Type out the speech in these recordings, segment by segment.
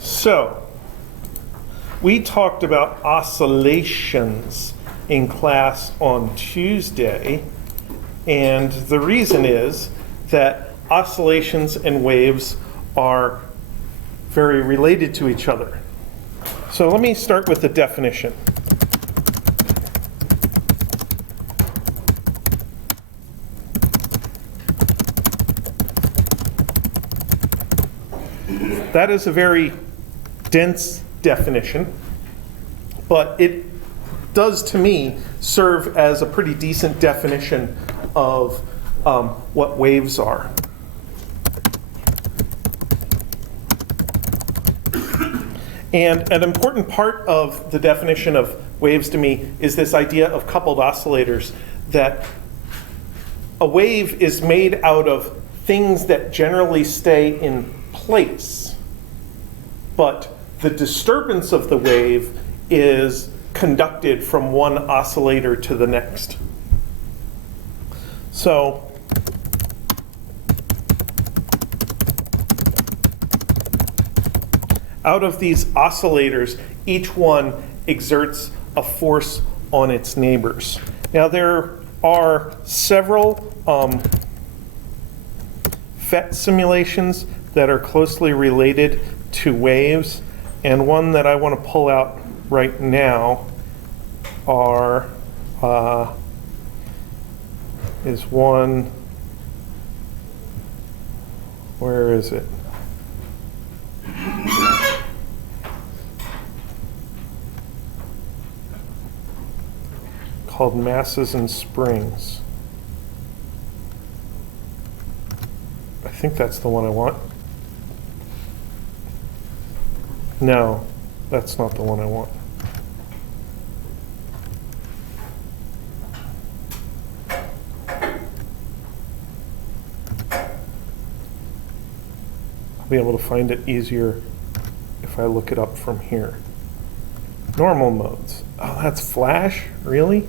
So, we talked about oscillations in class on Tuesday, and the reason is that oscillations and waves are very related to each other. So let me start with the definition. That is a very dense definition, but it does, to me, serve as a pretty decent definition of what waves are. And an important part of the definition of waves to me is this idea of coupled oscillators, that a wave is made out of things that generally stay in place, but the disturbance of the wave is conducted from one oscillator to the next. So, out of these oscillators, each one exerts a force on its neighbors. Now, there are several PhET simulations that are closely related to waves, and one that I want to pull out right now is one, where is it? Called Masses and Springs. I think that's the one I want. No, that's not the one I want. I'll be able to find it easier if I look it up from here. Normal modes. Oh, that's Flash? Really?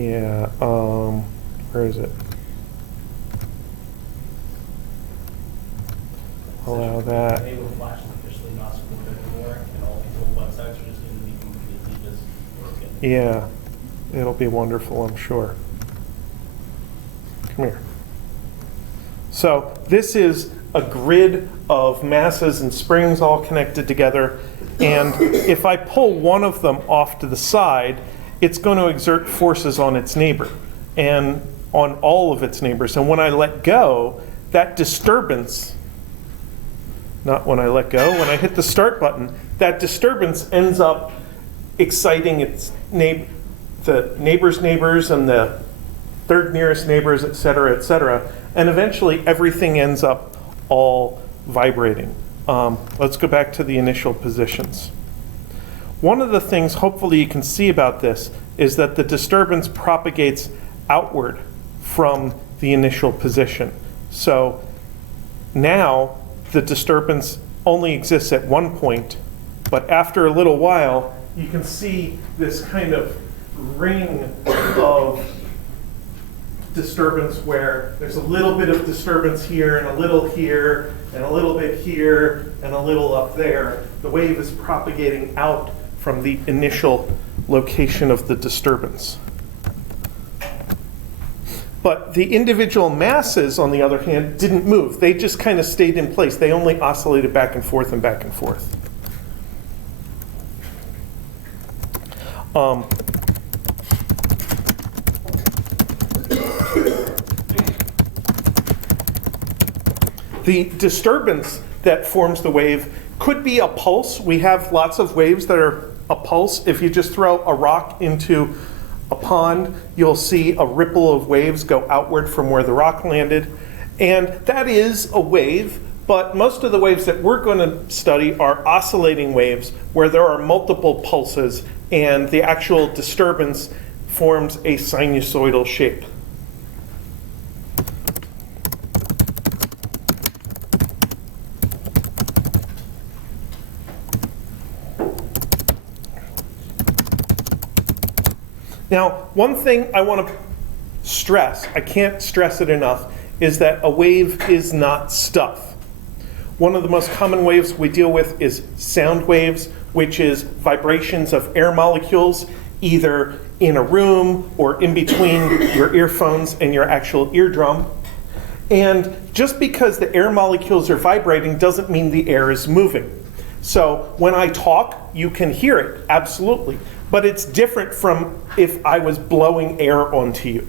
Yeah, where is it? Allow that. Flash is officially not supported anymore, and all people's websites are just going to be completely just broken. Yeah, it'll be wonderful, I'm sure. Come here. So this is a grid of masses and springs all connected together, and if I pull one of them off to the side, it's going to exert forces on its neighbor and on all of its neighbors. And when I let go, that disturbance, not when I let go, when I hit the start button, that disturbance ends up exciting its the neighbor's neighbors and the third nearest neighbors, et cetera, and eventually everything ends up all vibrating. Let's go back to the initial positions. One of the things hopefully you can see about this is that the disturbance propagates outward from the initial position. So now the disturbance only exists at one point, but after a little while you can see this kind of ring of disturbance where there's a little bit of disturbance here and a little here and a little bit here and a little up there. The wave is propagating out from the initial location of the disturbance. But the individual masses, on the other hand, didn't move. They just kind of stayed in place. They only oscillated back and forth and back and forth. The disturbance that forms the wave could be a pulse. We have lots of waves that are a pulse. If you just throw a rock into a pond, you'll see a ripple of waves go outward from where the rock landed. And that is a wave, but most of the waves that we're going to study are oscillating waves where there are multiple pulses and the actual disturbance forms a sinusoidal shape. Now, one thing I want to stress, I can't stress it enough, is that a wave is not stuff. One of the most common waves we deal with is sound waves, which is vibrations of air molecules, either in a room or in between your earphones and your actual eardrum. And just because the air molecules are vibrating doesn't mean the air is moving. So when I talk, you can hear it, absolutely. But it's different from if I was blowing air onto you.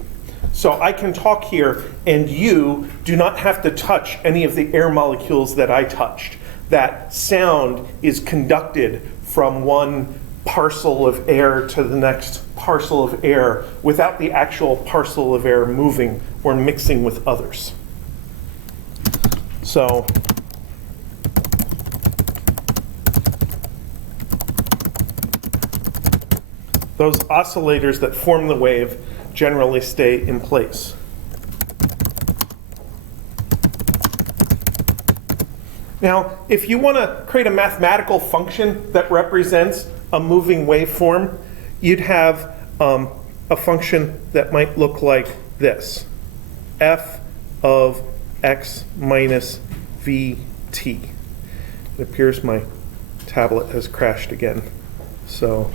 So I can talk here, and you do not have to touch any of the air molecules that I touched. That sound is conducted from one parcel of air to the next parcel of air without the actual parcel of air moving or mixing with others. So those oscillators that form the wave generally stay in place. Now, if you want to create a mathematical function that represents a moving waveform, you'd have a function that might look like this: f of x minus vt. It appears my tablet has crashed again, so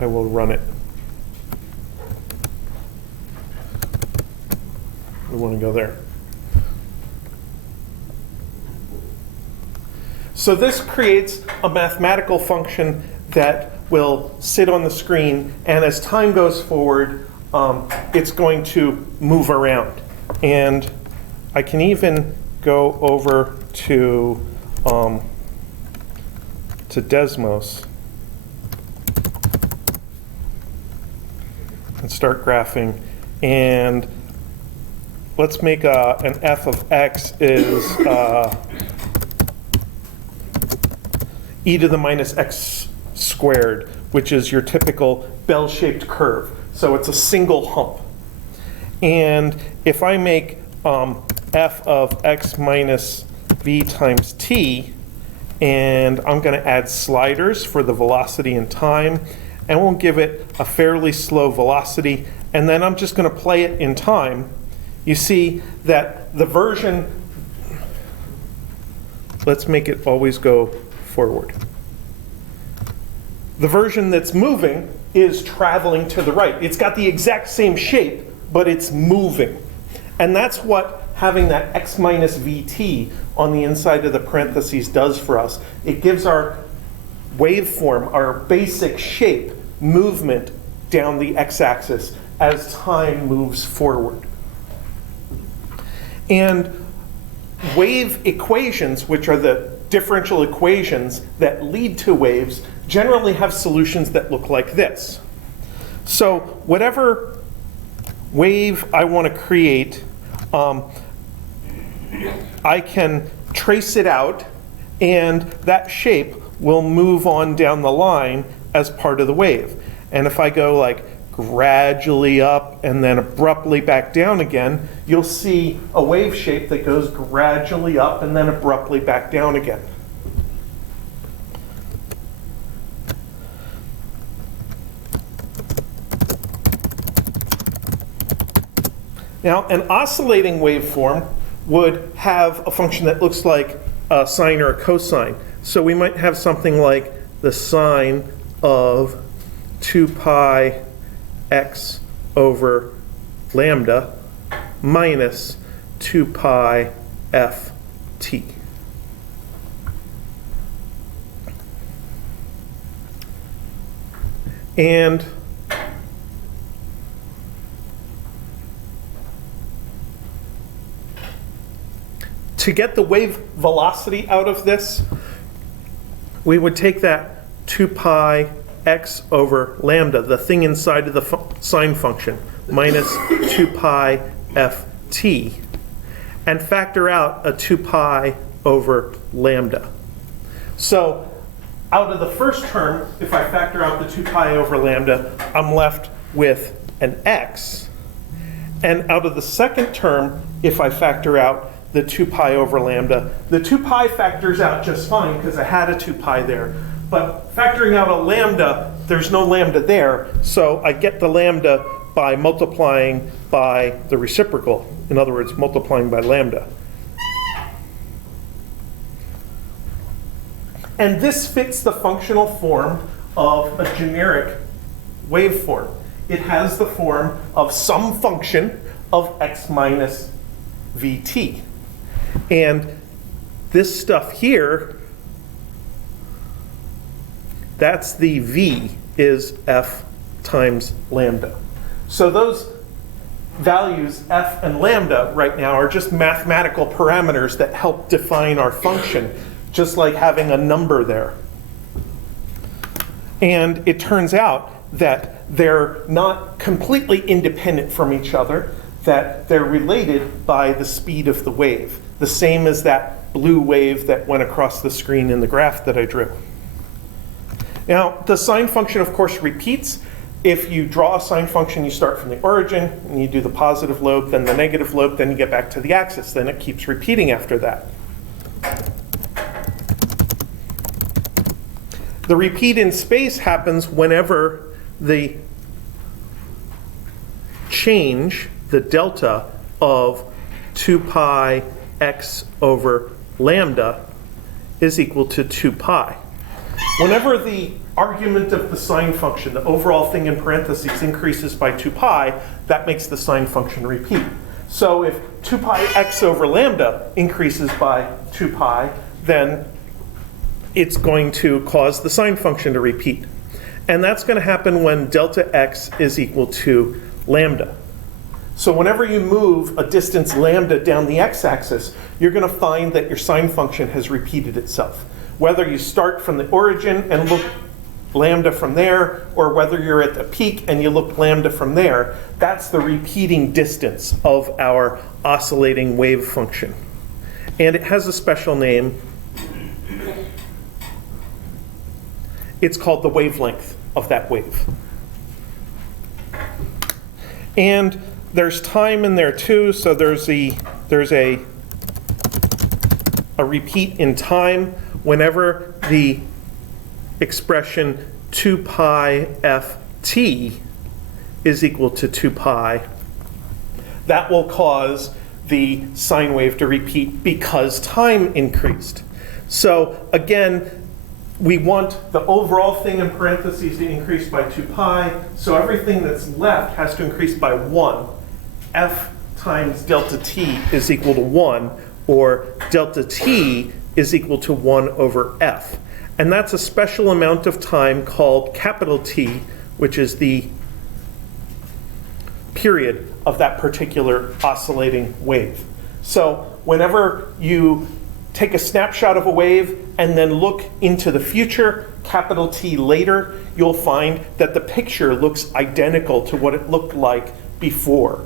I will run it. We want to go there. So this creates a mathematical function that will sit on the screen, and as time goes forward, it's going to move around. And I can even go over to Desmos and start graphing. And let's make an f of x is e to the minus x squared, which is your typical bell-shaped curve. So it's a single hump. And if I make f of x minus v times t, and I'm going to add sliders for the velocity and time, and we'll give it a fairly slow velocity, and then I'm just going to play it in time, you see that the version, let's make it always go forward. The version that's moving is traveling to the right. It's got the exact same shape, but it's moving. And that's what having that x minus vt on the inside of the parentheses does for us. It gives our waveform, our basic shape, movement down the x-axis as time moves forward. And wave equations, which are the differential equations that lead to waves, generally have solutions that look like this. So whatever wave I want to create, I can trace it out, and that shape will move on down the line as part of the wave. And if I go like gradually up and then abruptly back down again, you'll see a wave shape that goes gradually up and then abruptly back down again. Now, an oscillating waveform would have a function that looks like a sine or a cosine. So we might have something like the sine of 2 pi x over lambda minus 2 pi ft. And to get the wave velocity out of this, we would take that 2 pi x over lambda, the thing inside of the sine function, minus 2 pi ft, and factor out a 2 pi over lambda. So out of the first term, if I factor out the 2 pi over lambda, I'm left with an x. And out of the second term, if I factor out the 2 pi over lambda. The 2 pi factors out just fine because I had a 2 pi there. But factoring out a lambda, there's no lambda there, so I get the lambda by multiplying by the reciprocal. In other words, multiplying by lambda. And this fits the functional form of a generic waveform. It has the form of some function of x minus vt. And this stuff here, that's the v, is f times lambda. So those values, f and lambda, right now are just mathematical parameters that help define our function, just like having a number there. And it turns out that they're not completely independent from each other, that they're related by the speed of the wave, the same as that blue wave that went across the screen in the graph that I drew. Now, the sine function, of course, repeats. If you draw a sine function, you start from the origin, and you do the positive lobe, then the negative lobe, then you get back to the axis. Then it keeps repeating after that. The repeat in space happens whenever the change, the delta of 2 pi x over lambda is equal to 2 pi. Whenever the argument of the sine function, the overall thing in parentheses, increases by 2 pi, that makes the sine function repeat. So if 2 pi x over lambda increases by 2 pi, then it's going to cause the sine function to repeat. And that's going to happen when delta x is equal to lambda. So whenever you move a distance lambda down the x-axis, you're going to find that your sine function has repeated itself. Whether you start from the origin and look lambda from there, or whether you're at the peak and you look lambda from there, that's the repeating distance of our oscillating wave function. And it has a special name. It's called the wavelength of that wave. And there's time in there too, so there's a repeat in time whenever the expression 2 pi ft is equal to 2 pi. That will cause the sine wave to repeat because time increased. So again, we want the overall thing in parentheses to increase by 2 pi, so everything that's left has to increase by 1. F times delta t is equal to 1, or delta t is equal to 1 over f. And that's a special amount of time called capital T, which is the period of that particular oscillating wave. So whenever you take a snapshot of a wave and then look into the future, capital T later, you'll find that the picture looks identical to what it looked like before.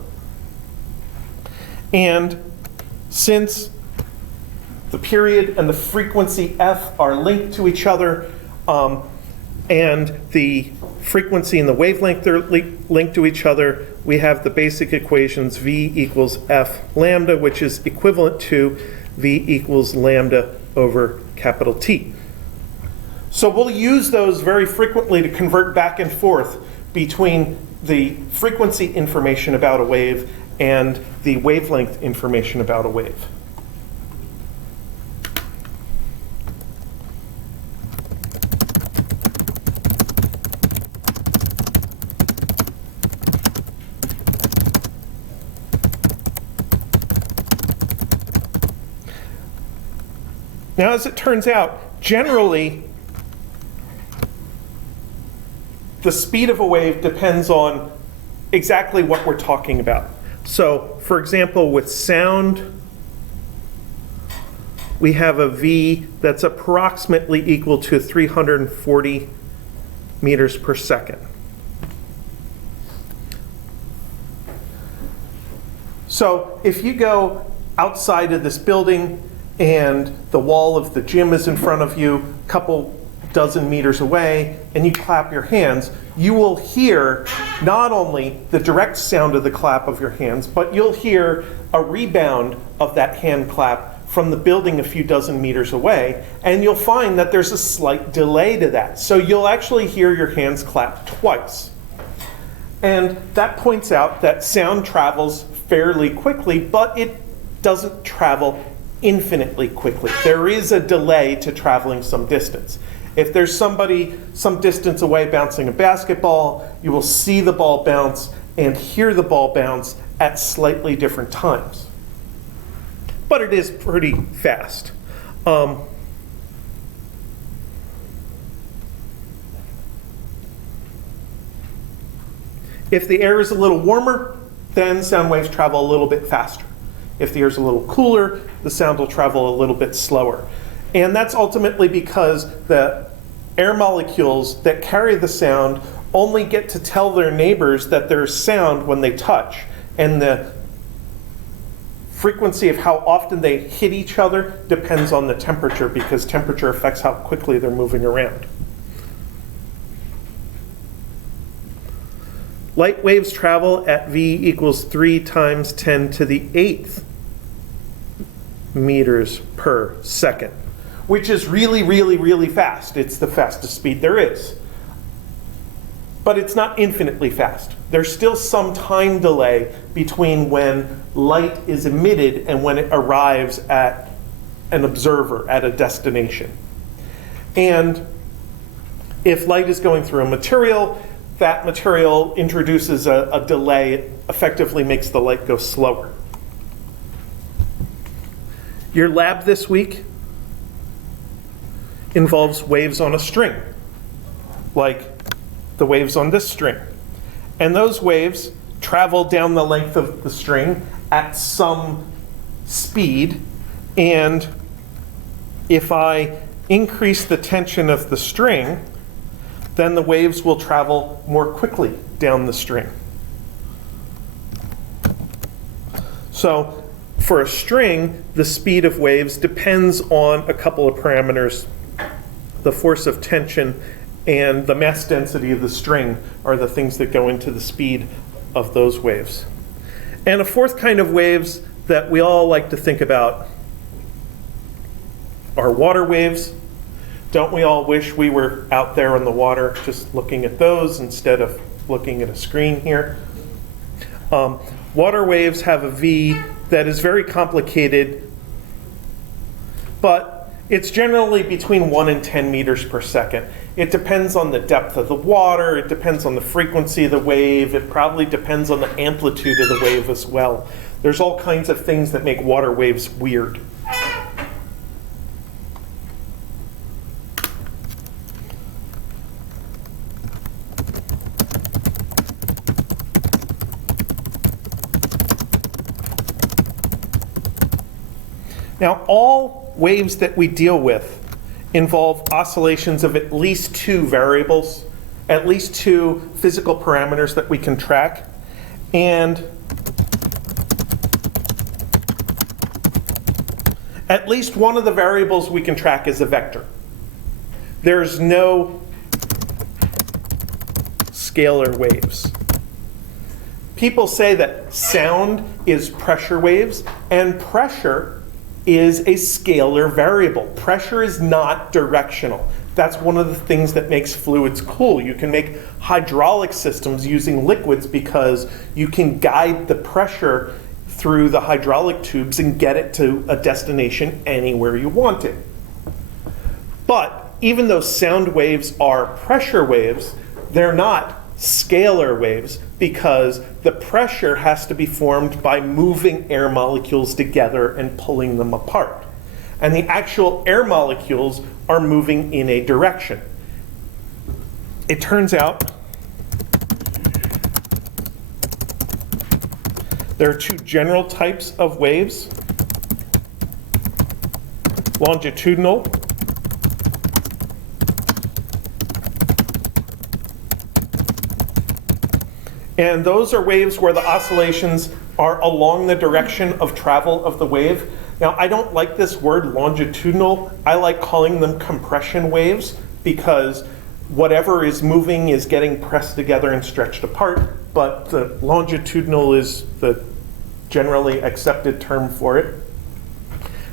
And since the period and the frequency f are linked to each other, and the frequency and the wavelength are linked to each other, we have the basic equations v equals f lambda, which is equivalent to v equals lambda over capital T. So we'll use those very frequently to convert back and forth between the frequency information about a wave and the wavelength information about a wave. Now, as it turns out, generally, the speed of a wave depends on exactly what we're talking about. So, for example, with sound, we have a v that's approximately equal to 340 meters per second. So, if you go outside of this building and the wall of the gym is in front of you, a couple dozen meters away and you clap your hands, you will hear not only the direct sound of the clap of your hands, but you'll hear a rebound of that hand clap from the building a few dozen meters away, and you'll find that there's a slight delay to that. So you'll actually hear your hands clap twice. And that points out that sound travels fairly quickly, but it doesn't travel infinitely quickly. There is a delay to traveling some distance. If there's somebody some distance away bouncing a basketball, you will see the ball bounce and hear the ball bounce at slightly different times. But it is pretty fast. If the air is a little warmer, then sound waves travel a little bit faster. If the air is a little cooler, the sound will travel a little bit slower. And that's ultimately because the air molecules that carry the sound only get to tell their neighbors that there's sound when they touch. And the frequency of how often they hit each other depends on the temperature, because temperature affects how quickly they're moving around. Light waves travel at v equals 3 times 10 to the 8th meters per second, which is really, really, really fast. It's the fastest speed there is. But it's not infinitely fast. There's still some time delay between when light is emitted and when it arrives at an observer at a destination. And if light is going through a material, that material introduces a delay. It effectively makes the light go slower. Your lab this week involves waves on a string, like the waves on this string. And those waves travel down the length of the string at some speed. And if I increase the tension of the string, then the waves will travel more quickly down the string. So for a string, the speed of waves depends on a couple of parameters. The force of tension and the mass density of the string are the things that go into the speed of those waves. And a fourth kind of waves that we all like to think about are water waves. Don't we all wish we were out there on the water just looking at those instead of looking at a screen here? Water waves have a V that is very complicated, but it's generally between 1 and 10 meters per second. It depends on the depth of the water, it depends on the frequency of the wave, it probably depends on the amplitude of the wave as well. There's all kinds of things that make water waves weird. Now, all waves that we deal with involve oscillations of at least 2 variables, at least 2 physical parameters that we can track. And at least one of the variables we can track is a vector. There's no scalar waves. People say that sound is pressure waves, and pressure is a scalar variable. Pressure is not directional. That's one of the things that makes fluids cool. You can make hydraulic systems using liquids because you can guide the pressure through the hydraulic tubes and get it to a destination anywhere you want it. But even though sound waves are pressure waves, they're not scalar waves because the pressure has to be formed by moving air molecules together and pulling them apart. And the actual air molecules are moving in a direction. It turns out there are 2 general types of waves: longitudinal and those are waves where the oscillations are along the direction of travel of the wave. Now, I don't like this word longitudinal. I like calling them compression waves because whatever is moving is getting pressed together and stretched apart, but the longitudinal is the generally accepted term for it.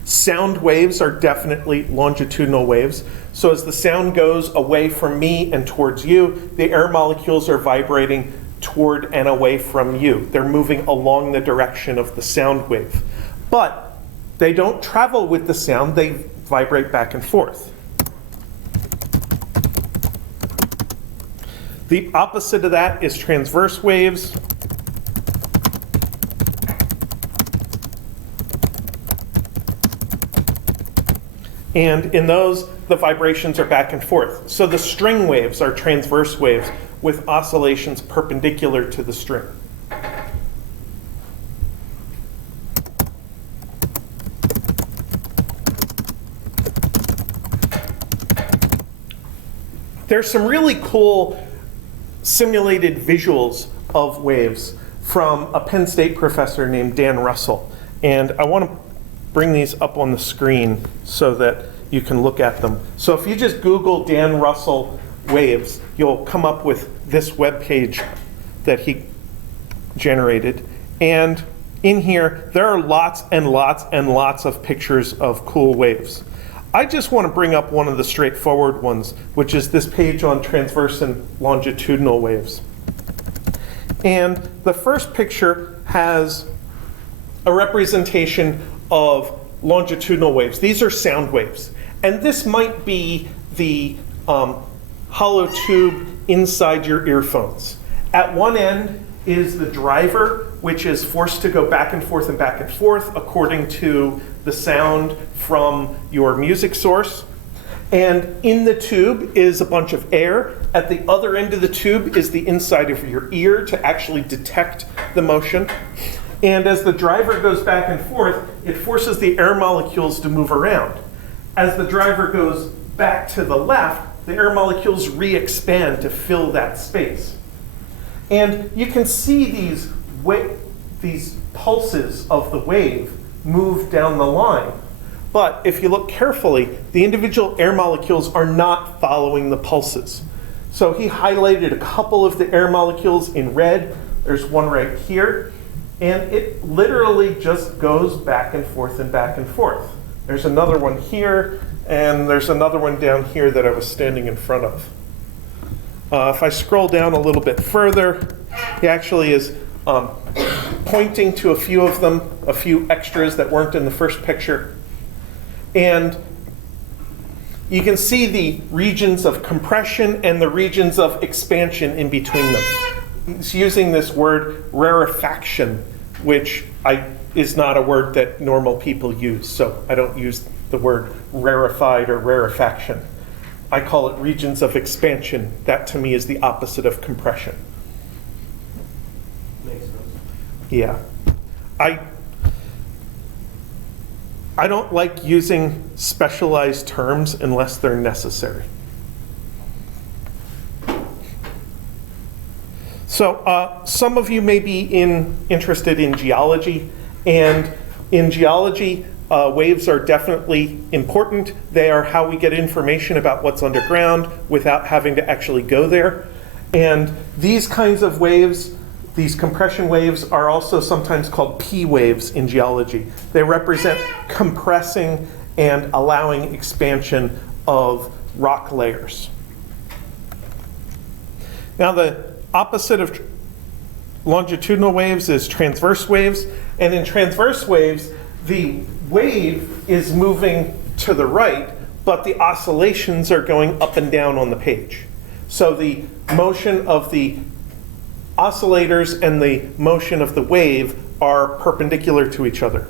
Sound waves are definitely longitudinal waves. So as the sound goes away from me and towards you, the air molecules are vibrating toward and away from you. They're moving along the direction of the sound wave. But they don't travel with the sound, they vibrate back and forth. The opposite of that is transverse waves. And in those, the vibrations are back and forth. So the string waves are transverse waves with oscillations perpendicular to the string. There's some really cool simulated visuals of waves from a Penn State professor named Dan Russell. And I want to bring these up on the screen so that you can look at them. So if you just Google Dan Russell waves, you'll come up with this web page that he generated. And in here, there are lots and lots and lots of pictures of cool waves. I just want to bring up one of the straightforward ones, which is this page on transverse and longitudinal waves. And the first picture has a representation of longitudinal waves. These are sound waves. And this might be the hollow tube inside your earphones. At one end is the driver, which is forced to go back and forth according to the sound from your music source. And in the tube is a bunch of air. At the other end of the tube is the inside of your ear to actually detect the motion. And as the driver goes back and forth, it forces the air molecules to move around. As the driver goes back to the left, the air molecules re-expand to fill that space. And you can see these pulses of the wave move down the line. But if you look carefully, the individual air molecules are not following the pulses. So he highlighted a couple of the air molecules in red. There's one right here. And it literally just goes back and forth and back and forth. There's another one here, and there's another one down here that I was standing in front of. If I scroll down a little bit further, he actually is pointing to a few of them, a few extras that weren't in the first picture. And you can see the regions of compression and the regions of expansion in between them. He's using this word rarefaction, which is not a word that normal people use, so I don't use the word rarefied or rarefaction. I call it regions of expansion. That to me is the opposite of compression. Makes sense. Yeah. I don't like using specialized terms unless they're necessary. So some of you may be interested in geology, and in geology, waves are definitely important. They are how we get information about what's underground without having to actually go there. And these kinds of waves, these compression waves, are also sometimes called P waves in geology. They represent compressing and allowing expansion of rock layers. Now the opposite of longitudinal waves is transverse waves. And in transverse waves, the wave is moving to the right, but the oscillations are going up and down on the page. So the motion of the oscillators and the motion of the wave are perpendicular to each other.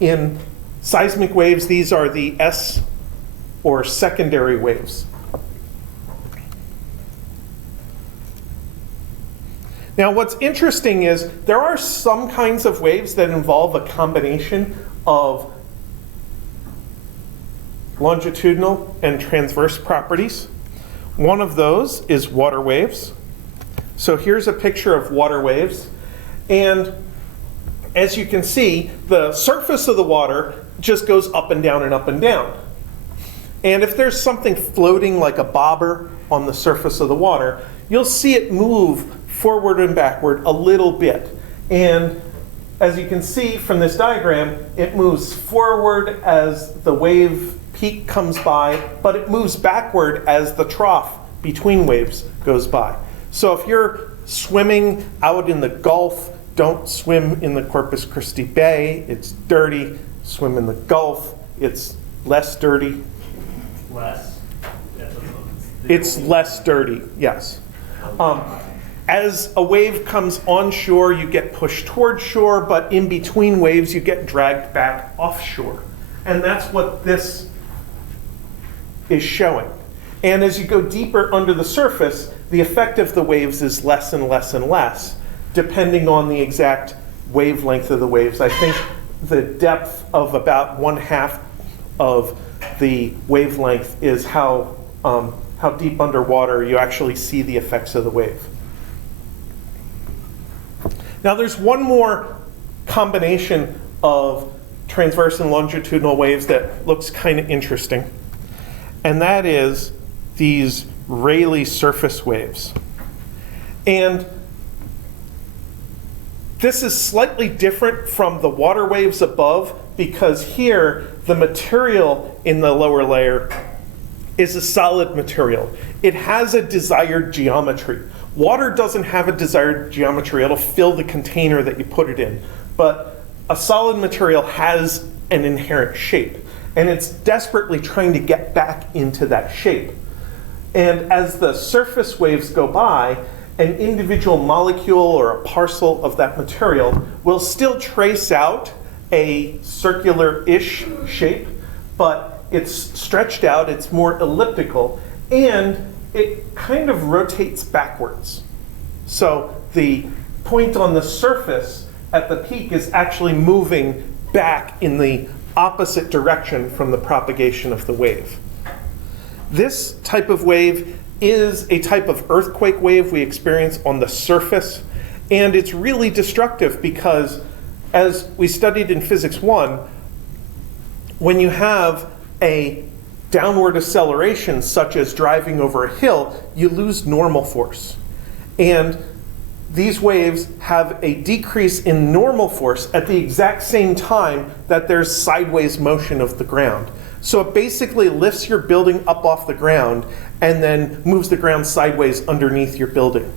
In seismic waves, these are the S or secondary waves. Now what's interesting is there are some kinds of waves that involve a combination of longitudinal and transverse properties. One of those is water waves. So here's a picture of water waves. And as you can see, the surface of the water just goes up and down and up and down. And if there's something floating like a bobber on the surface of the water, you'll see it move forward and backward a little bit. And as you can see from this diagram, it moves forward as the wave peak comes by, but it moves backward as the trough between waves goes by. So if you're swimming out in the Gulf, don't swim in the Corpus Christi Bay. It's dirty. Swim in the Gulf. It's less dirty. Less? It's less dirty, yes. As a wave comes onshore, you get pushed toward shore, but in between waves, you get dragged back offshore. And that's what this is showing. And as you go deeper under the surface, the effect of the waves is less and less and less, depending on the exact wavelength of the waves. I think the depth of about 1/2 of the wavelength is how deep underwater you actually see the effects of the wave. Now there's one more combination of transverse and longitudinal waves that looks kind of interesting, and that is these Rayleigh surface waves. And this is slightly different from the water waves above, because here the material in the lower layer is a solid material. It has a desired geometry. Water doesn't have a desired geometry. It'll fill the container that you put it in. But a solid material has an inherent shape, and it's desperately trying to get back into that shape. And as the surface waves go by, an individual molecule or a parcel of that material will still trace out a circular-ish shape, but it's stretched out, it's more elliptical, and it kind of rotates backwards. So the point on the surface at the peak is actually moving back in the opposite direction from the propagation of the wave. This type of wave is a type of earthquake wave we experience on the surface, and it's really destructive because, as we studied in Physics 1, when you have a downward acceleration, such as driving over a hill, you lose normal force. And these waves have a decrease in normal force at the exact same time that there's sideways motion of the ground. So it basically lifts your building up off the ground and then moves the ground sideways underneath your building.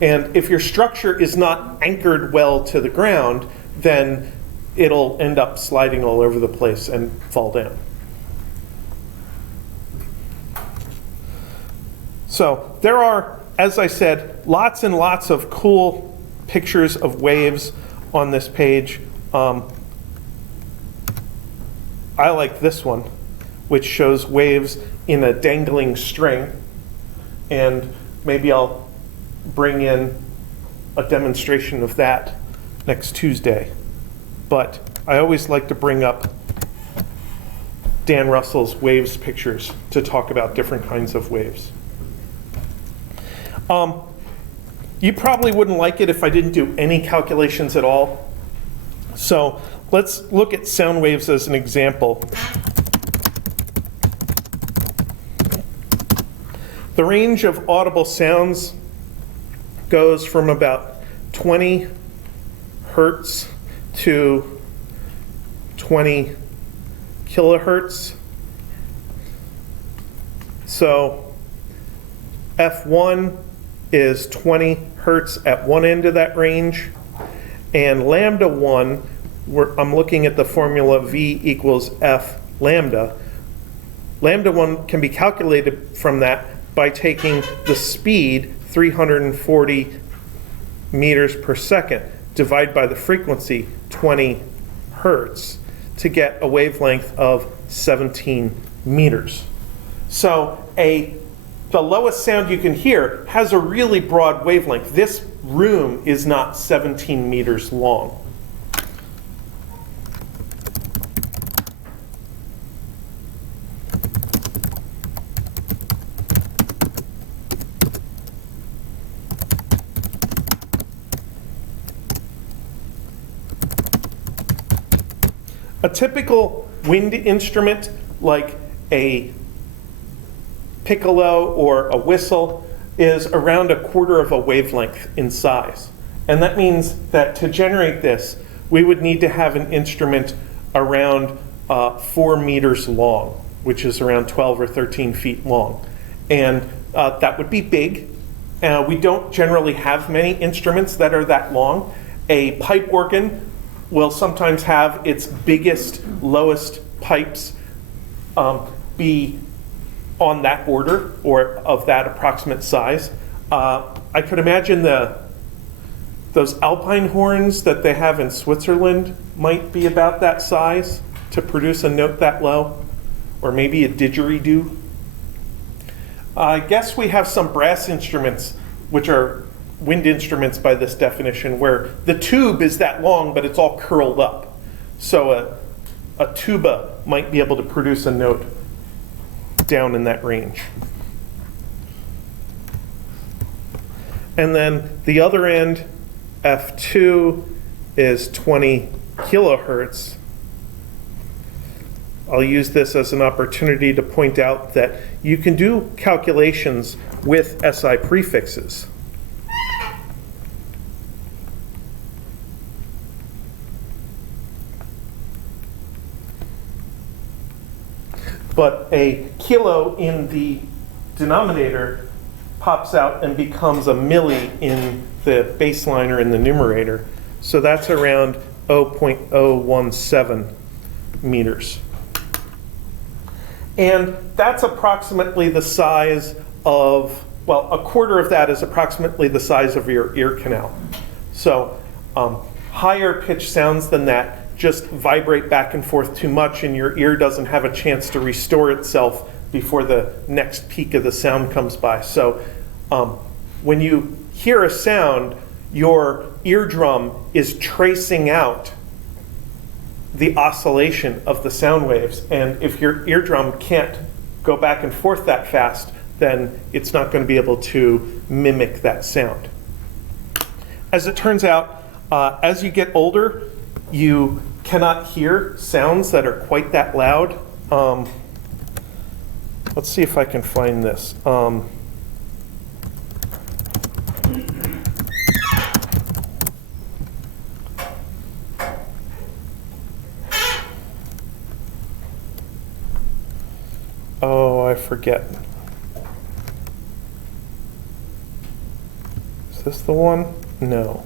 And if your structure is not anchored well to the ground, then it'll end up sliding all over the place and fall down. So there are, as I said, lots and lots of cool pictures of waves on this page. I like this one, which shows waves in a dangling string. And maybe I'll bring in a demonstration of that next Tuesday. But I always like to bring up Dan Russell's waves pictures to talk about different kinds of waves. You probably wouldn't like it if I didn't do any calculations at all. So let's look at sound waves as an example. The range of audible sounds goes from about 20 hertz to 20 kilohertz. So F1 is 20 hertz at one end of that range, and lambda 1, I'm looking at the formula V equals F lambda. Lambda 1 can be calculated from that by taking the speed, 340 meters per second, divide by the frequency, 20 hertz, to get a wavelength of 17 meters. So the lowest sound you can hear has a really broad wavelength. This room is not 17 meters long. A typical wind instrument, like a piccolo or a whistle is around 1/4 of a wavelength in size. And that means that to generate this, we would need to have an instrument around 4 meters long, which is around 12 or 13 feet long. And that would be big. We don't generally have many instruments that are that long. A pipe organ will sometimes have its biggest, lowest pipes be on that order or of that approximate size. I could imagine those alpine horns that they have in Switzerland might be about that size to produce a note that low, or maybe a didgeridoo. I guess we have some brass instruments, which are wind instruments by this definition, where the tube is that long, but it's all curled up. So a tuba might be able to produce a note down in that range. And then the other end, F2, is 20 kilohertz. I'll use this as an opportunity to point out that you can do calculations with SI prefixes. But a kilo in the denominator pops out and becomes a milli in the baseline or in the numerator. So that's around 0.017 meters. And that's approximately the size of, well, 1/4 of that is approximately the size of your ear canal. So higher pitched sounds than that just vibrate back and forth too much, and your ear doesn't have a chance to restore itself before the next peak of the sound comes by. So when you hear a sound, your eardrum is tracing out the oscillation of the sound waves. And if your eardrum can't go back and forth that fast, then it's not going to be able to mimic that sound. As it turns out, as you get older, you cannot hear sounds that are quite that loud. Let's see if I can find this. Oh, I forget. Is this the one? No.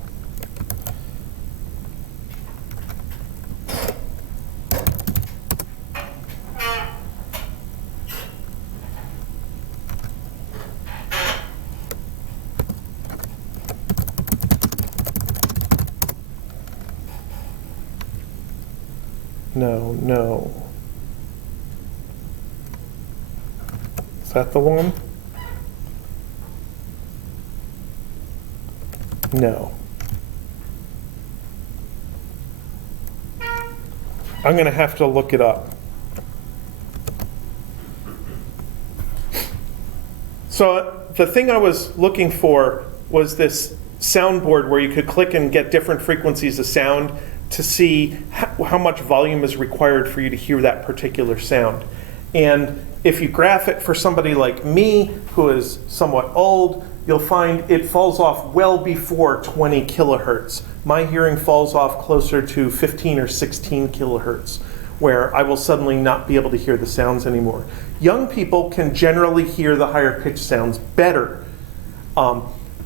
No. Is that the one? No. I'm going to have to look it up. So the thing I was looking for was this soundboard where you could click and get different frequencies of sound to see how much volume is required for you to hear that particular sound. And if you graph it for somebody like me, who is somewhat old, you'll find it falls off well before 20 kilohertz. My hearing falls off closer to 15 or 16 kilohertz, where I will suddenly not be able to hear the sounds anymore. Young people can generally hear the higher pitched sounds better.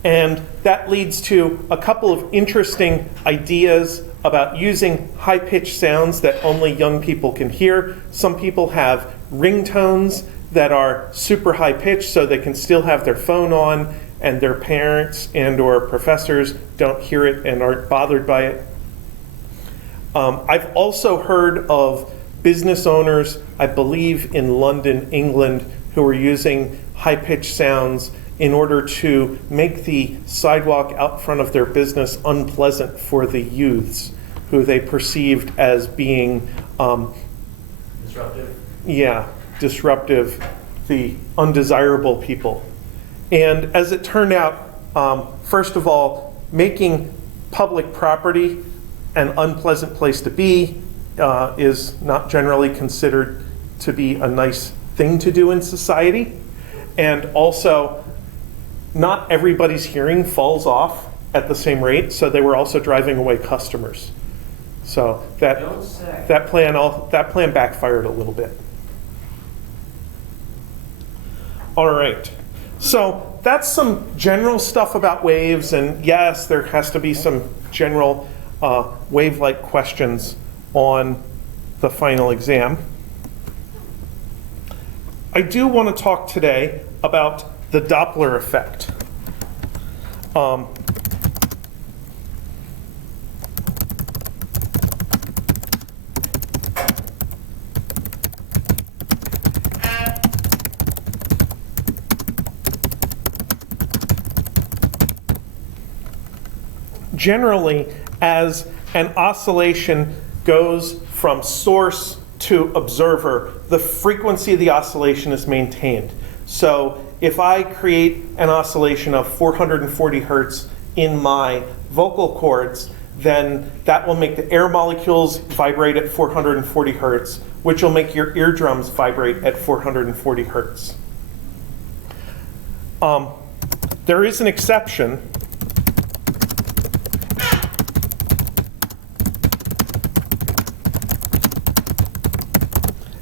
And that leads to a couple of interesting ideas about using high-pitched sounds that only young people can hear. Some people have ringtones that are super high-pitched so they can still have their phone on and their parents and or professors don't hear it and aren't bothered by it. I've also heard of business owners, I believe in London, England, who are using high-pitched sounds in order to make the sidewalk out front of their business unpleasant for the youths, who they perceived as being Disruptive? Yeah, disruptive, the undesirable people. And as it turned out, first of all, making public property an unpleasant place to be is not generally considered to be a nice thing to do in society. And also, not everybody's hearing falls off at the same rate, so they were also driving away customers. So that plan backfired a little bit. All right, so that's some general stuff about waves, and yes, there has to be some general wave-like questions on the final exam. I do want to talk today about the Doppler effect. Generally, as an oscillation goes from source to observer, the frequency of the oscillation is maintained. So if I create an oscillation of 440 hertz in my vocal cords, then that will make the air molecules vibrate at 440 hertz, which will make your eardrums vibrate at 440 hertz. There is an exception.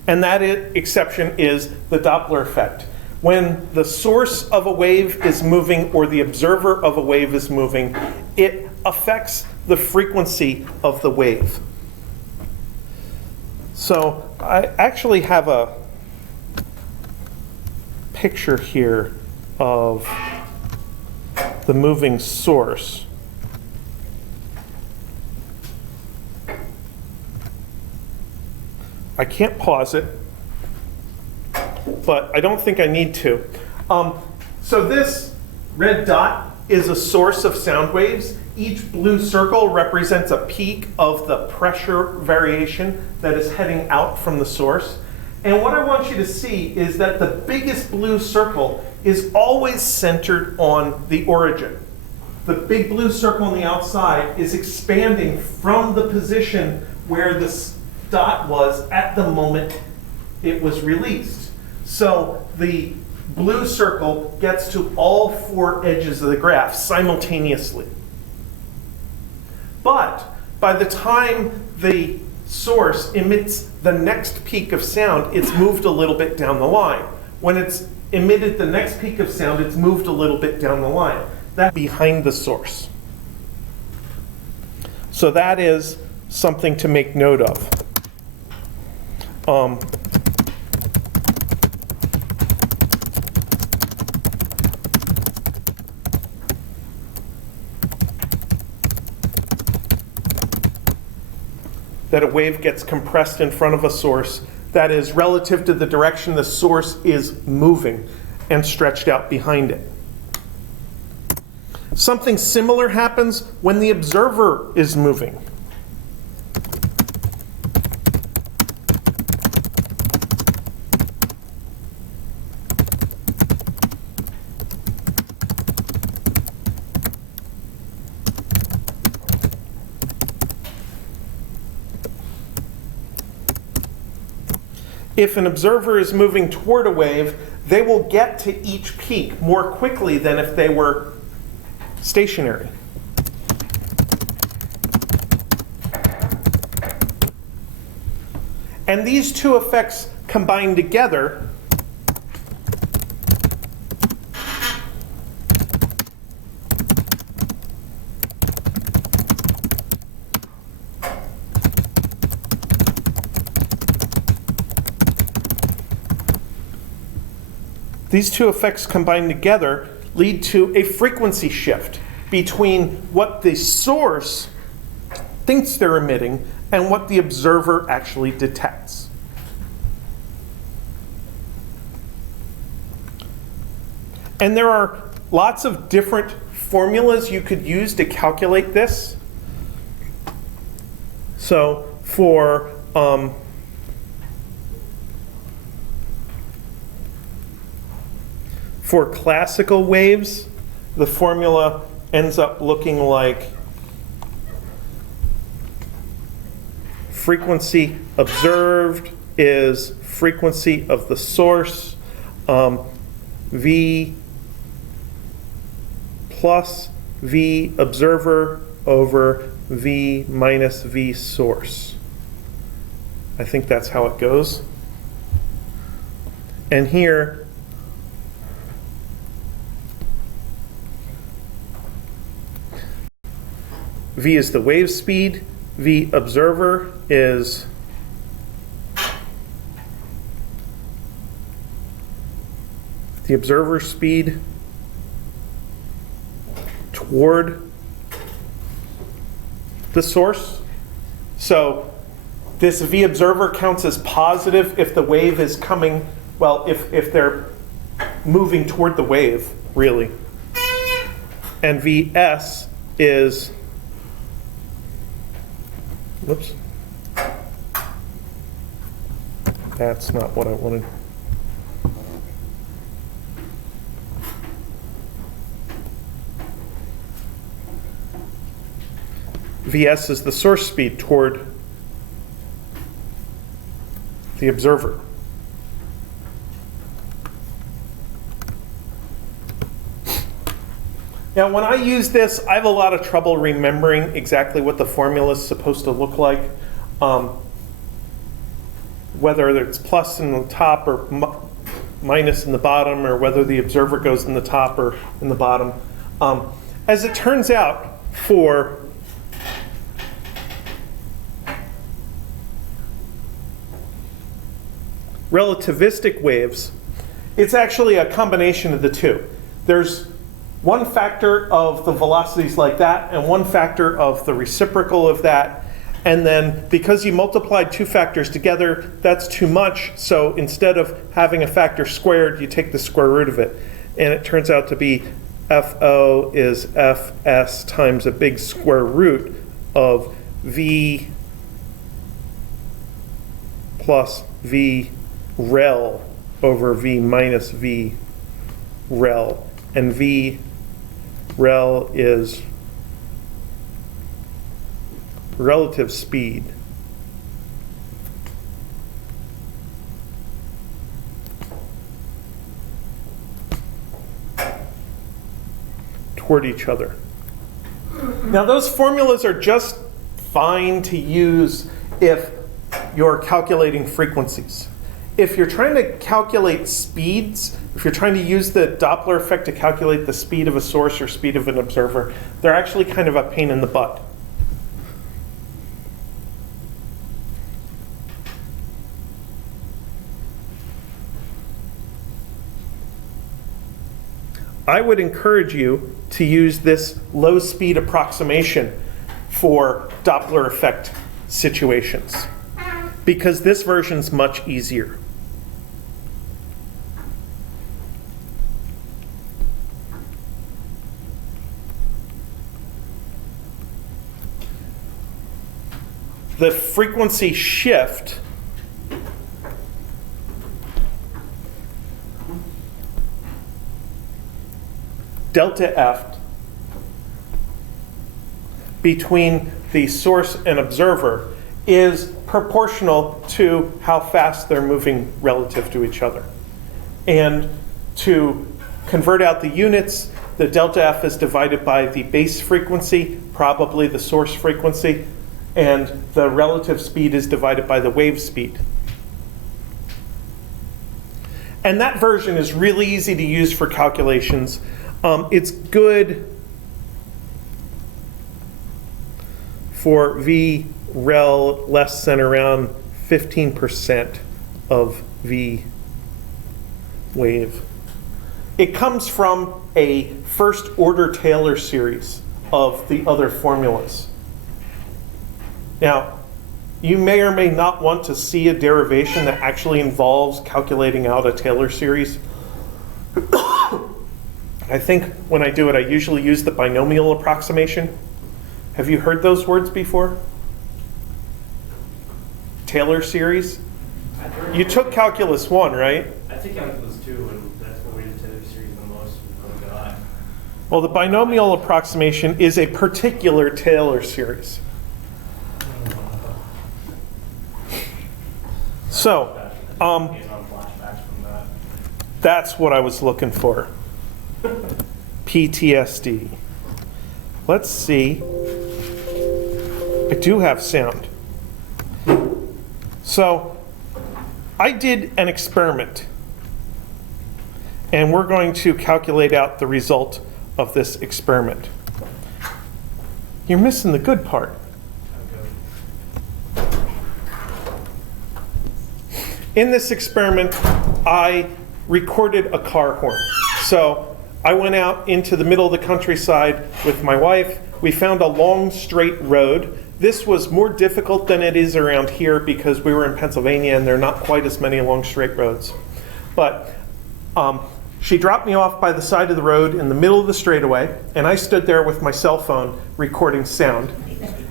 And that exception is the Doppler effect. When the source of a wave is moving or the observer of a wave is moving, it affects the frequency of the wave. So I actually have a picture here of the moving source. I can't pause it, but I don't think I need to. So this red dot is a source of sound waves. Each blue circle represents a peak of the pressure variation that is heading out from the source. And what I want you to see is that the biggest blue circle is always centered on the origin. The big blue circle on the outside is expanding from the position where the dot was at the moment it was released. So the blue circle gets to all four edges of the graph simultaneously. But by the time the source emits the next peak of sound, it's moved a little bit down the line. When it's emitted the next peak of sound, it's moved a little bit down the line. That's behind the source. So that is something to make note of. That a wave gets compressed in front of a source that is relative to the direction the source is moving and stretched out behind it. Something similar happens when the observer is moving. If an observer is moving toward a wave, they will get to each peak more quickly than if they were stationary. And these two effects combined together lead to a frequency shift between what the source thinks they're emitting and what the observer actually detects. And there are lots of different formulas you could use to calculate this. So for classical waves, the formula ends up looking like frequency observed is frequency of the source, V plus V observer over V minus V source. I think that's how it goes. And here, V is the wave speed, V observer is the observer speed toward the source. So this V observer counts as positive if the wave is coming, well, if they're moving toward the wave, really. And Vs is, whoops, that's not what I wanted. Vs is the source speed toward the observer. Now, when I use this, I have a lot of trouble remembering exactly what the formula is supposed to look like. Whether it's plus in the top or minus in the bottom, or whether the observer goes in the top or in the bottom. As it turns out, for relativistic waves, it's actually a combination of the two. There's one factor of the velocities like that and one factor of the reciprocal of that. And then because you multiplied two factors together, that's too much. So instead of having a factor squared, you take the square root of it. And it turns out to be FO is Fs times a big square root of V plus V rel over V minus V rel. And V rel is relative speed. Toward each other. Now those formulas are just fine to use if you're calculating frequencies. If you're trying to calculate speeds, if you're trying to use the Doppler effect to calculate the speed of a source or speed of an observer, they're actually kind of a pain in the butt. I would encourage you to use this low speed approximation for Doppler effect situations, because this version's much easier. The frequency shift delta F between the source and observer is proportional to how fast they're moving relative to each other. And to convert out the units, the delta F is divided by the base frequency, probably the source frequency, and the relative speed is divided by the wave speed. And that version is really easy to use for calculations. It's good for V rel less than around 15% of V wave. It comes from a first order Taylor series of the other formulas. Now, you may or may not want to see a derivation that actually involves calculating out a Taylor series. I think when I do it, I usually use the binomial approximation. Have you heard those words before? Taylor series? You took Calculus 1, right? I think Calculus 2, and that's where we did Taylor series the most. Oh, God. Well, the binomial approximation is a particular Taylor series. So, Hands on flashbacks from that. that's what I was looking for. PTSD. Let's see. I do have sound. So, I did an experiment. And we're going to calculate out the result of this experiment. You're missing the good part. In this experiment, I recorded a car horn. So I went out into the middle of the countryside with my wife. We found a long, straight road. This was more difficult than it is around here because we were in Pennsylvania and there are not quite as many long, straight roads. But she dropped me off by the side of the road in the middle of the straightaway, and I stood there with my cell phone recording sound.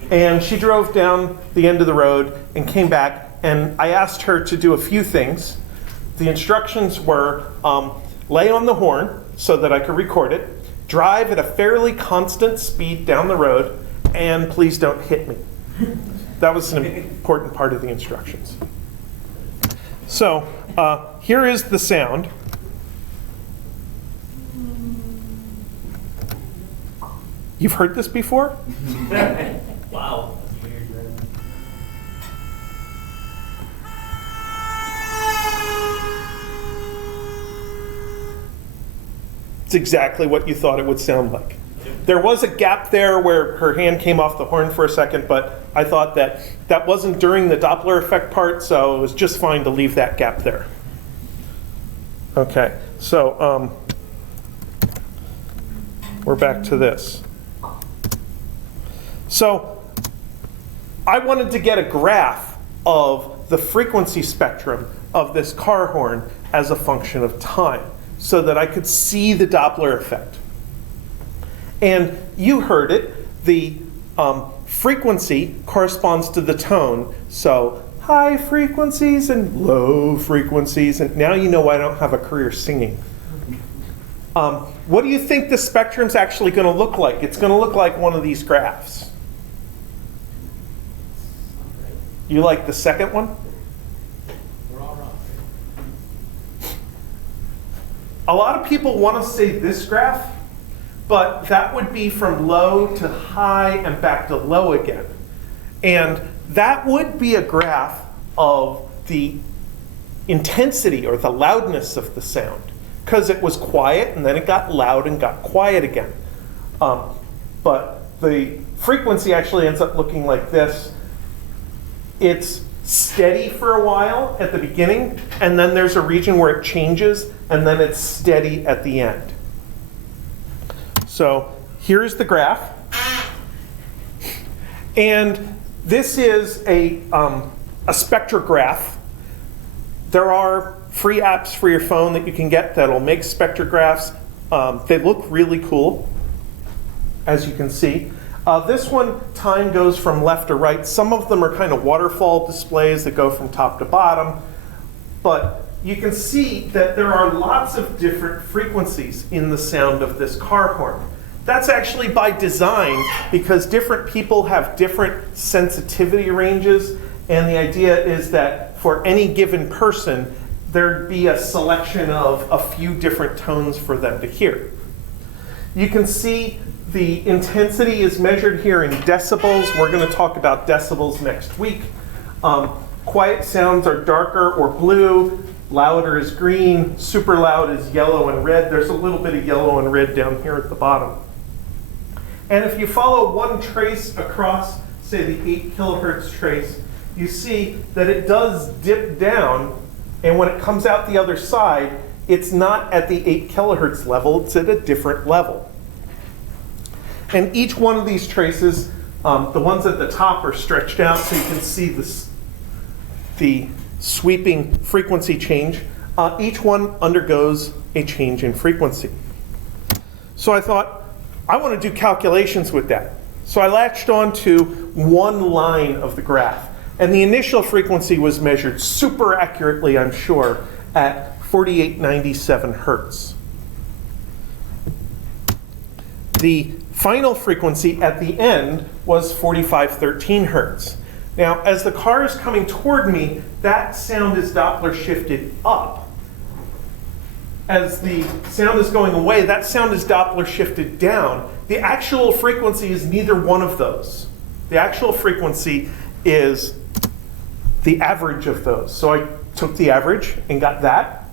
And she drove down the end of the road and came back, and I asked her to do a few things. The instructions were lay on the horn so that I could record it, drive at a fairly constant speed down the road, and please don't hit me. That was an important part of the instructions. So here is the sound. You've heard this before? Wow, that's weird, man. It's exactly what you thought it would sound like. There was a gap there where her hand came off the horn for a second, but I thought that that wasn't during the Doppler effect part, so it was just fine to leave that gap there. Okay, so we're back to this. So I wanted to get a graph of the frequency spectrum of this car horn as a function of time so that I could see the Doppler effect. And you heard it, the frequency corresponds to the tone. So high frequencies and low frequencies, and now you know why I don't have a career singing. What do you think the spectrum's actually going to look like? It's going to look like one of these graphs. You like the second one? We're all wrong. A lot of people want to say this graph, but that would be from low to high and back to low again. And that would be a graph of the intensity or the loudness of the sound, because it was quiet and then it got loud and got quiet again. But the frequency actually ends up looking like this. It's steady for a while at the beginning, and then there's a region where it changes, and then it's steady at the end. So here's the graph. And this is a spectrograph. There are free apps for your phone that you can get that'll make spectrographs. They look really cool, as you can see. This one, time goes from left to right. Some of them are kind of waterfall displays that go from top to bottom. But you can see that there are lots of different frequencies in the sound of this car horn. That's actually by design because different people have different sensitivity ranges. And the idea is that for any given person, there'd be a selection of a few different tones for them to hear. You can see the intensity is measured here in decibels. We're going to talk about decibels next week. Quiet sounds are darker or blue, louder is green, super loud is yellow and red. There's a little bit of yellow and red down here at the bottom. And if you follow one trace across, say the 8 kilohertz trace, you see that it does dip down, and when it comes out the other side, it's not at the 8 kilohertz level, it's at a different level. And each one of these traces, the ones at the top are stretched out so you can see the sweeping frequency change. Each one undergoes a change in frequency. So I thought, I want to do calculations with that. So I latched on to one line of the graph. And the initial frequency was measured super accurately, I'm sure, at 4897 hertz. The final frequency at the end was 4513 hertz. Now, as the car is coming toward me, that sound is Doppler shifted up. As the sound is going away, that sound is Doppler shifted down. The actual frequency is neither one of those. The actual frequency is the average of those. So I took the average and got that.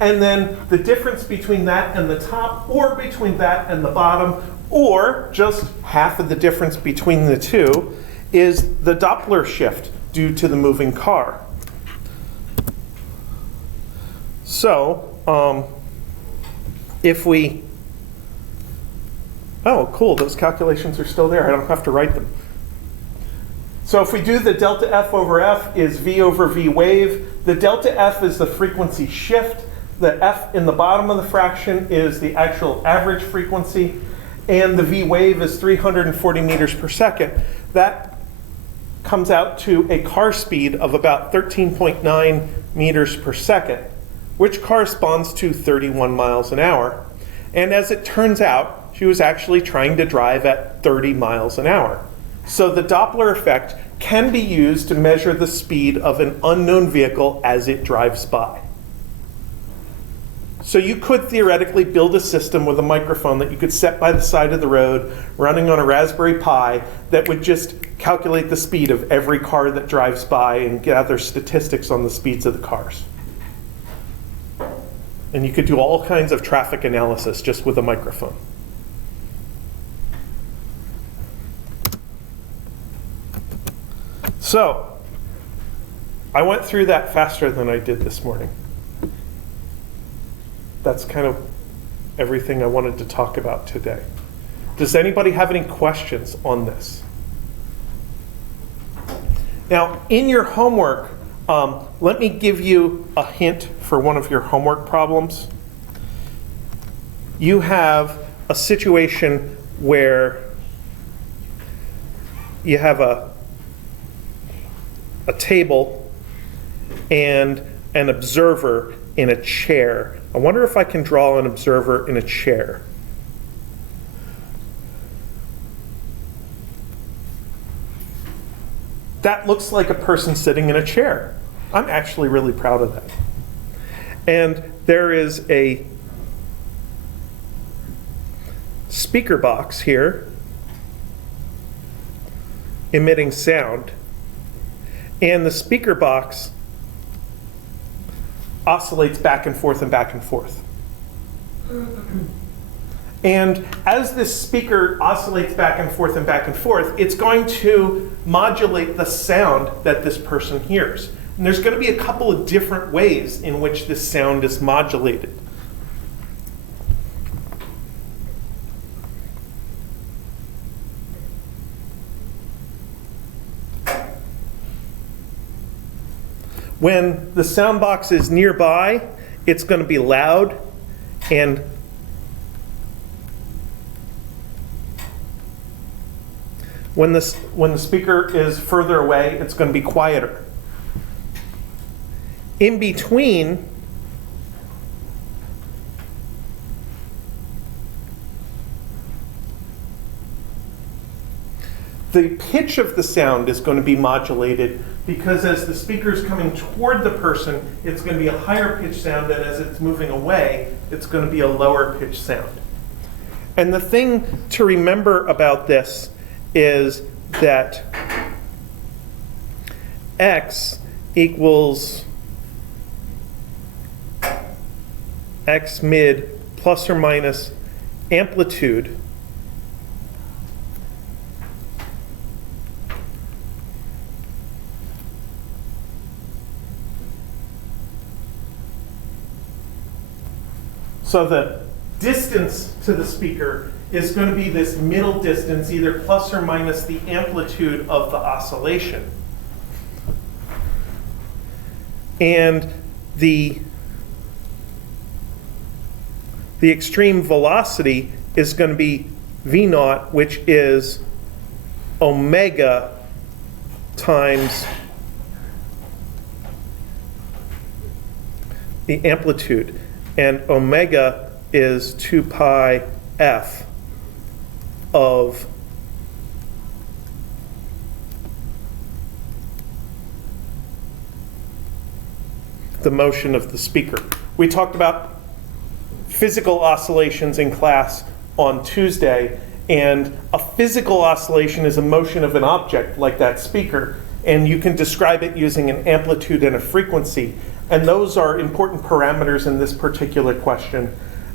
And then the difference between that and the top, or between that and the bottom, or just half of the difference between the two, is the Doppler shift due to the moving car. So, if we, oh, cool, those calculations are still there. I don't have to write them. So if we do the delta F over F is V over V wave. The delta F is the frequency shift. The F in the bottom of the fraction is the actual average frequency. And the V wave is 340 meters per second. That comes out to a car speed of about 13.9 meters per second, which corresponds to 31 miles an hour. And as it turns out, she was actually trying to drive at 30 miles an hour. So the Doppler effect can be used to measure the speed of an unknown vehicle as it drives by. So you could theoretically build a system with a microphone that you could set by the side of the road, running on a Raspberry Pi, that would just calculate the speed of every car that drives by and gather statistics on the speeds of the cars. And you could do all kinds of traffic analysis just with a microphone. So, I went through that faster than I did this morning. That's kind of everything I wanted to talk about today. Does anybody have any questions on this? Now, in your homework, let me give you a hint for one of your homework problems. You have a situation where you have a table and an observer in a chair. I wonder if I can draw an observer in a chair. That looks like a person sitting in a chair. I'm actually really proud of that. And there is a speaker box here emitting sound. And the speaker box oscillates back and forth and back and forth. And as this speaker oscillates back and forth and back and forth, it's going to modulate the sound that this person hears. And there's going to be a couple of different ways in which this sound is modulated. When the sound box is nearby, it's going to be loud, and when the speaker is further away, it's going to be quieter. In between, the pitch of the sound is going to be modulated, because as the speaker is coming toward the person, it's going to be a higher pitched sound, and as it's moving away, it's going to be a lower pitched sound. And the thing to remember about this is that x equals x mid plus or minus amplitude So the distance to the speaker is going to be this middle distance, either plus or minus the amplitude of the oscillation. And the extreme velocity is going to be V naught, which is omega times the amplitude. And omega is 2 pi f of the motion of the speaker. We talked about physical oscillations in class on Tuesday, and a physical oscillation is a motion of an object like that speaker, and you can describe it using an amplitude and a frequency, and those are important parameters in this particular question.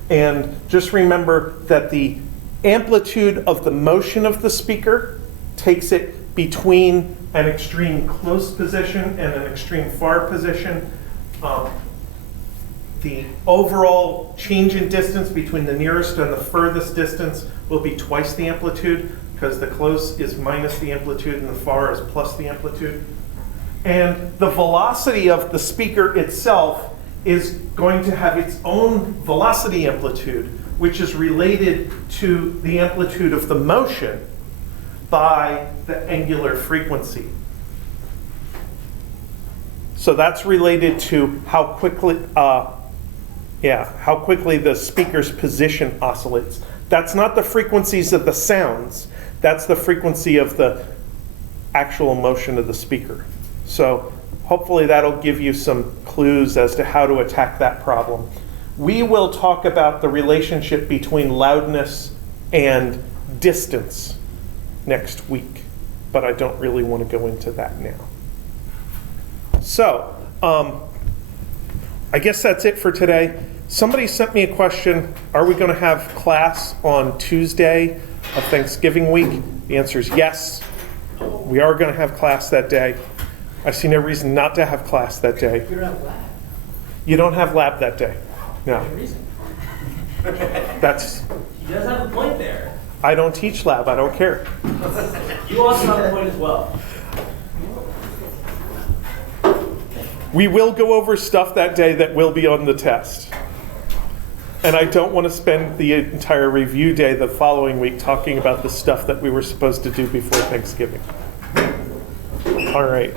And just remember that the amplitude of the motion of the speaker takes it between an extreme close position and an extreme far position. The overall change in distance between the nearest and the furthest distance will be twice the amplitude, because the close is minus the amplitude and the far is plus the amplitude. And the velocity of the speaker itself is going to have its own velocity amplitude, which is related to the amplitude of the motion by the angular frequency. So that's related to how quickly the speaker's position oscillates. That's not the frequencies of the sounds. That's the frequency of the actual motion of the speaker. So hopefully that'll give you some clues as to how to attack that problem. We will talk about the relationship between loudness and distance next week, but I don't really want to go into that now. So, I guess that's it for today. Somebody sent me a question, are we going to have class on Tuesday of Thanksgiving week? The answer is yes. We are going to have class that day. I see no reason not to have class that day. You don't have lab. You don't have lab that day. No. No reason. That's, He does have a point there. I don't teach lab, I don't care. You also have a point as well. We will go over stuff that day that will be on the test. And I don't want to spend the entire review day the following week talking about the stuff that we were supposed to do before Thanksgiving. All right.